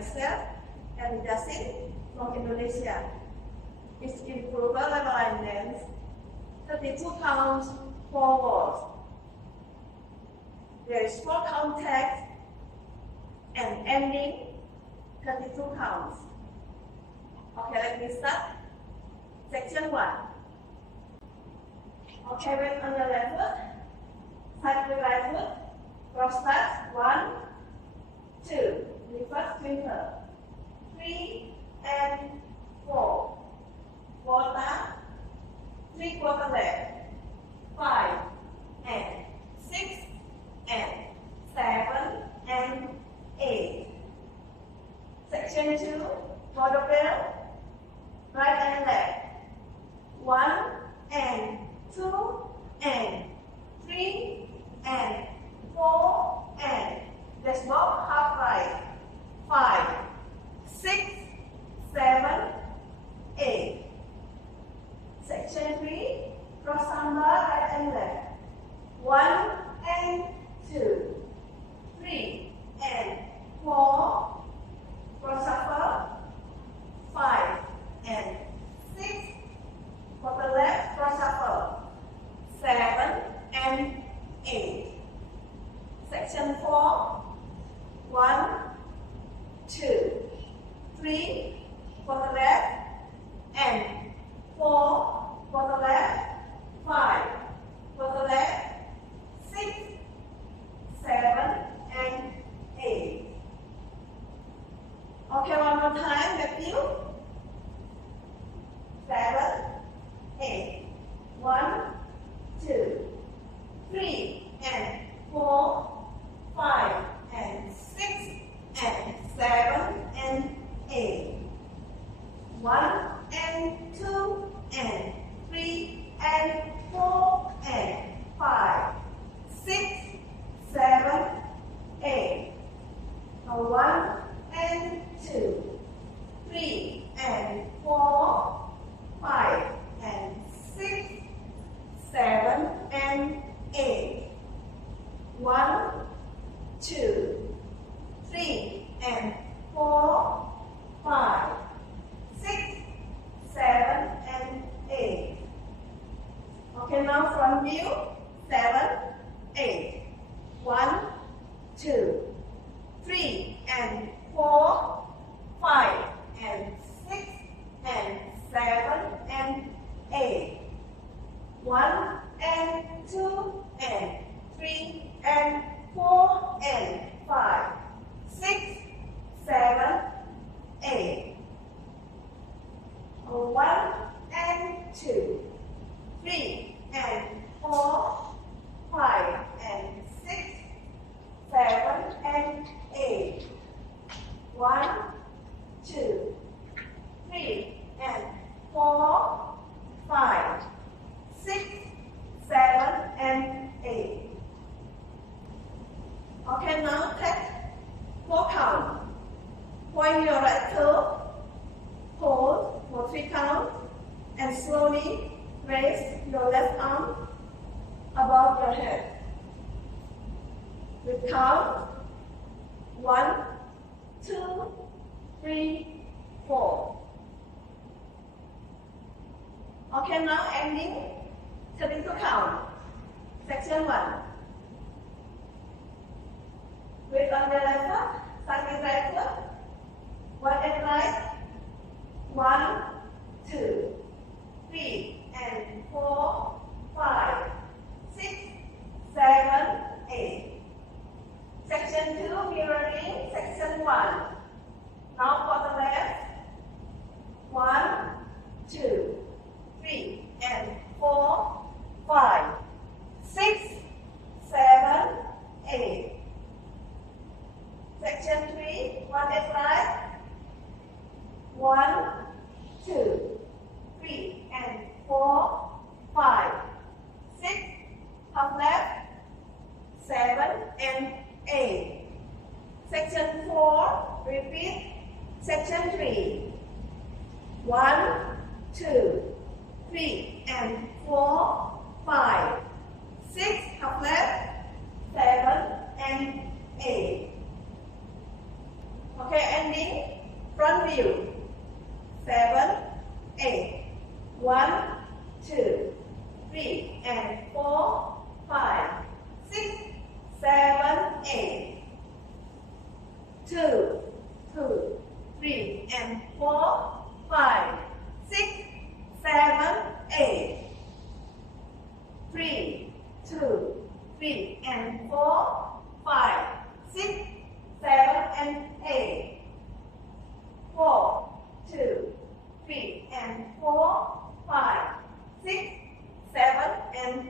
myself, Erni Jasin from Indonesia. It's improver level alignment, 32 counts, 4 words. There is 4 contact and ending, 32 counts. Okay, let me start. Section 1. Okay, when on the left foot, side with right foot, cross touch, 1, 2, reverse twinkle, 3 and 4, quarter, 3/4 left, 5 and 6 and 7 and 8. Section 2, for the bell, right and left, 1 and 2 and 3 and 4 and let's walk half right, 5, 6, 7, 8. Section 3, cross samba, right and left, 1 and 2, 3 and 4, cross shuffle, 5 and 6, for the left, cross shuffle, 7 and 8. Section 4, 1, 2, 3, for the left, and 4 for the left, 5 for the left, 6, 7, and 8. Okay, one more time, with you. 7, 8. 1, 2, 3, and 4, 5, and 6, and 7, and 8. 1 and 2 and 3 and 4 and 5, 6, 7, 8. 1 and 2, 3 and 4, 5 and 6, 7 and 8. 1, 2, 3 and 4, 5, 6, 7 and 8. Okay, now front view, 7, 8. 1, 2, 3 and 4, 5 and 6 and 7 and 8. 1 and 2 and 3 and 4 and 5, 6, 7, 8. 1 and 2, 3 and 4, 5 and 6, 7 and 8. 1, 2, 3 and 4, 5, 6, 7 and 8. Okay, now take 4 count. Point your right toe, hold for 3 count, and slowly raise your left arm above your head. We count 1, 2, 3, 4. Okay, now ending 32 count. Section 1. With on the left foot, side with right foot, 1 and right, 1, 2, 3 and 4, 5, 6, 7, 8. Section 2, mirroring section 1. Now for the left, 1, 2, 3 and 4, 5, 6, 7, 8. Section 3, 1 and right, 1, 2, 3 and 4, 5, 6, half left, 7 and 8. Section 4, repeat. Section 3, 1, 2, 3 and 4, 5, 6, half left, 7 and 8. Okay, and beginning, front view. 7, 8. 1, 2, 3, and 4, 5, 6, 7, 8. 2, 2, 3, and 4, 5, 6, 7, 8. 3, 2, 3, and 4, 5, 6, 7, and 8. 4, 2, 3, and 4, 5, 6, 7, and